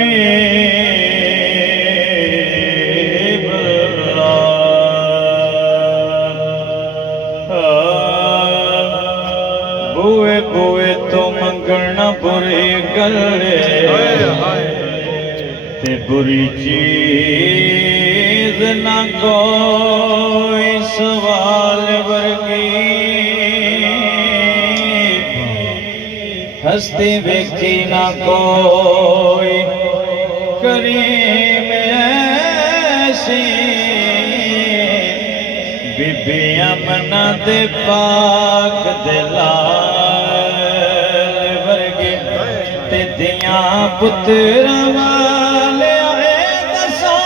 حبیب اللہ بوئے بوئے تو منگنا بری گلے تے بری چیز نہ کوئی سوال ورگی ہستی ویکھی نہ کوئی کریم ایسی بی بی امنہ دے پاک دلال ورگی تے دیاں پتر والے آئے دسو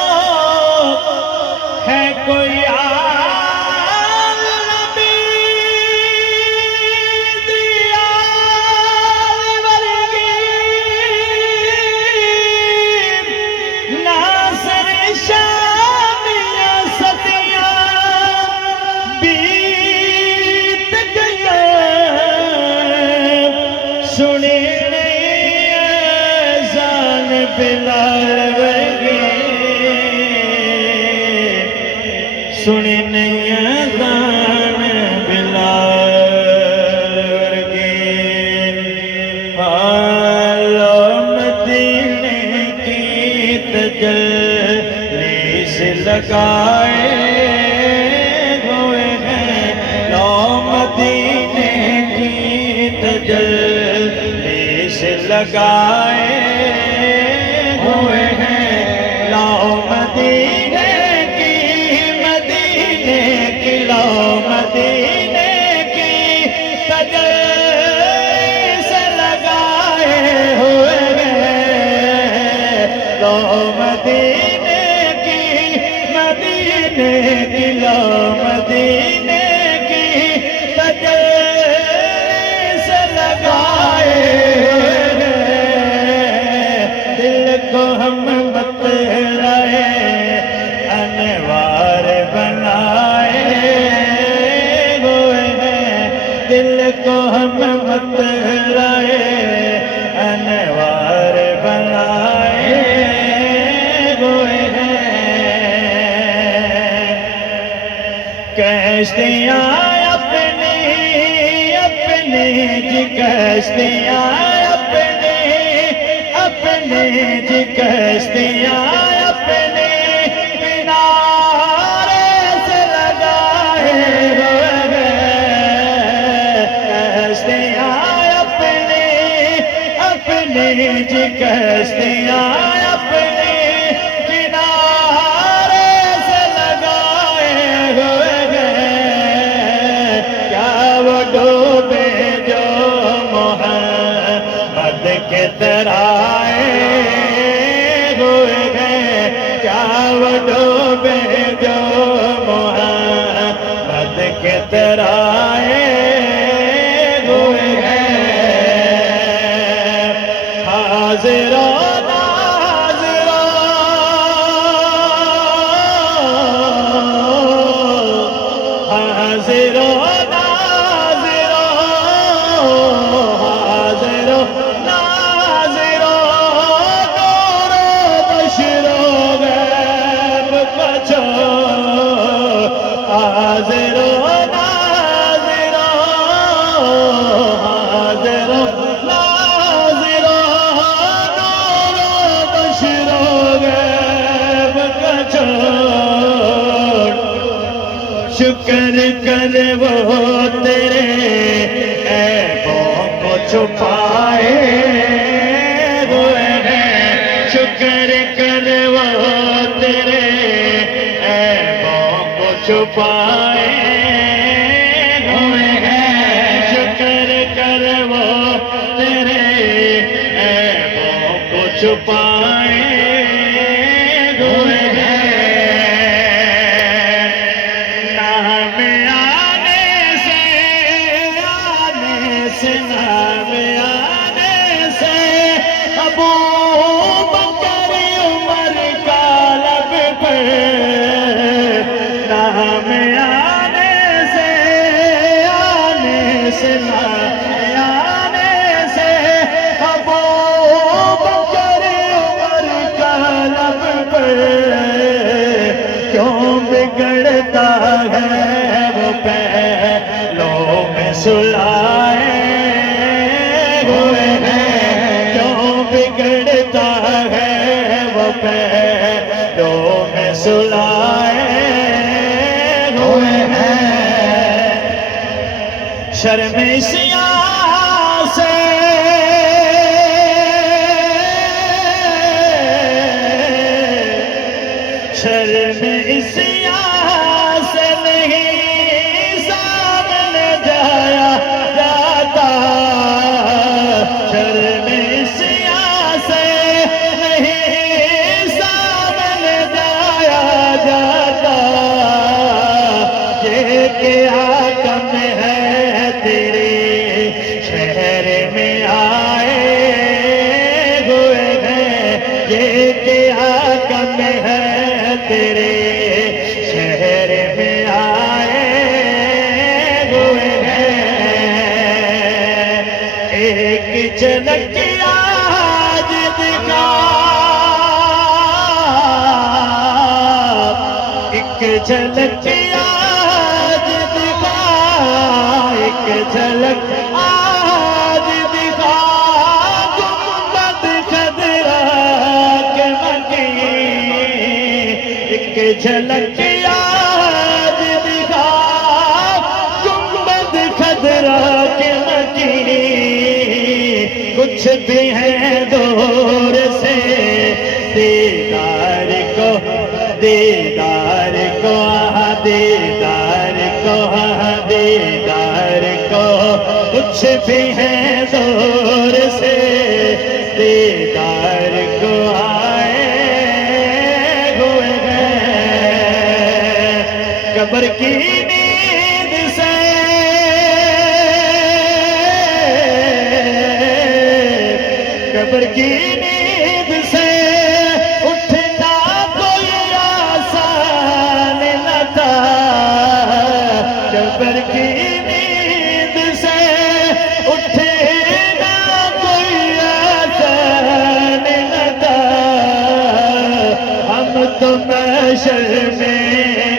ہے کوئی آل نبی دیال ورگی ناصر شامیہ ستیاں بیت گیا سنی بلال ورگی سنی نہیں اذان بلال ورگی حالو مدینے کی تجلیس لگائے ہوئے ہیں لو مدینے کی تجلیس لگائے ہوئے ہیں لاؤ مدینے کی لاؤ مدینے کی تجلیس لگائے ہوئے ہیں لاؤ مدینے کی لاؤ مدینے کی تجلیس لگائے ہم مت رہے انوار بنائے ہوئے ہیں دل کو ہم مت رہے انوار بنائے ہوئے ہیں کشتیاں اپنی جی کشتیاں جی کشتیاں اپنے کنارے سے لگائے ہوئے کشتیاں اپنے جی کشتیاں اپنے کنارے سے لگائے ہوئے کیا وہ ڈوبے جو محمد کے طرح ڈوبے جو محمد کے ترائے ہوئے ہیں حاضر و ناظر حاضر و ناظر حاضر و ناظر نور بشر حاضر و ناظر حاضر و ناظر نور بشر غیب کا چھوڑ شکر کر وہ تیرے عیبوں کو چھپائے ہوئے ہیں شکر کر وہ تیرے چھپائے ہوئے ہیں شکر کر وہ تیرے عیبوں کو چھپائے ہوئے ہیں نام آنے سے نام آنے سے ابو بکر عمر کا لب پر نام شرم سیاہ سے شرم سیاہ سے نہیں سامنے جایا جاتا شرم سیاہ سے نہیں سامنے جایا جاتا یہ کیا کم ہے تیرے شہر میں آئے ہوئے ہیں یہ کیا کم ہے تیرے شہر میں آئے ہوئے ہیں ایک جھلک آج دکھا ایک جھلک آج دکھا ایک جھلک آج دکھا گنبد خضرا کے مکین ایک جھلک آج دکھا گنبد خضرا کے مکین کچھ بھی ہے دور سے دیدار کو دیدار کو دیدار کو دیدار کو کچھ بھی ہے دور سے دیدار کو آئے ہوئے ہیں قبر کی نیند سے قبر کی نیند سے اٹھنا کوئی آسان نہ تھا قبر کی نیند سے اٹھنا کوئی آسان نہ تھا ہم تو محشر میں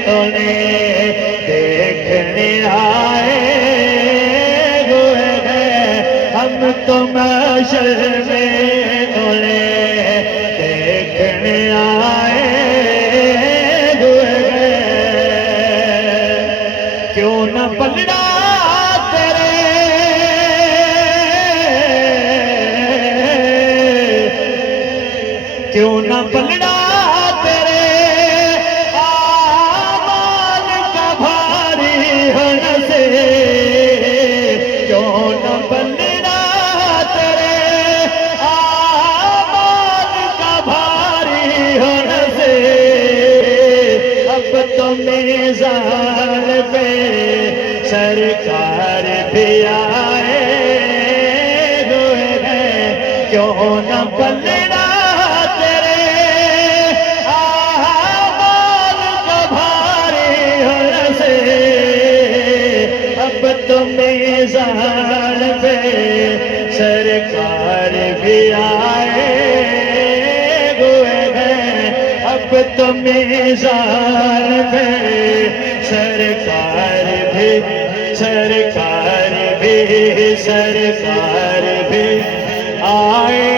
انہیں دیکھنے آئے ہوئے ہیں ہم تو محشر میں انہیں دیکھنے آئے ہوئے ہیں کیوں نہ پلڑا تیرے کیوں نہ پلڑا تیرے آمال کا بھاری ہونے سے کیوں نہ پلڑا تیرے آمال کا بھاری ہونے سے اب تو میزان پہ سرکار بھی آئے ہوئے ہیں کیوں نہ پلڑا تیرے آمال کا بھاری ہونے سے اب تو میزان پہ سرکار بھی آئے ہوئے ہیں اب تو میزان پہ سرکار بھی سرکار بھی آئے